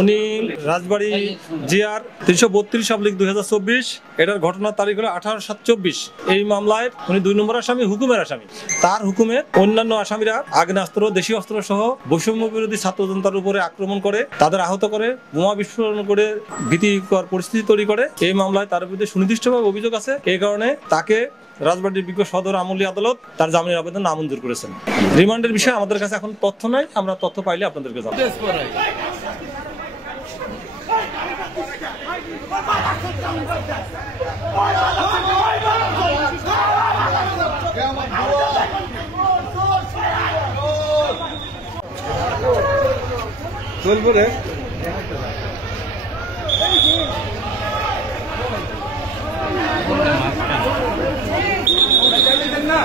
উনি রাজবাড়ী জিআর 332/2024, এটার ঘটনার তারিখ হলো 18/7/24। এই মামলায় উনি 2 নম্বর আসামি, হুকুমের আসামি। তার হুকুমে অন্যান্য আসামিরা আগ্নেয়াস্ত্র, দেশীয় অস্ত্র সহ বৈষম্য বিরোধী ছাত্র জনতার উপরে আক্রমণ করে, তাদের আহত করে, বোমা বিস্ফোরণ করে ভীতিকর পরিস্থিতি তৈরি করে। এই মামলায় তার বিরুদ্ধে সুনির্দিষ্টভাবে অভিযোগ আছে। এই কারণে তাকে রাজবাড়ীর বিজ্ঞ সদর আমলি আদালত তার জামিনের আবেদন নামঞ্জুর করেছেন। রিমান্ডের বিষয়ে আমাদের কাছে এখন তথ্য নাই, আমরা তথ্য পাইলে আপনাদেরকে জানাবো। চলবো রে না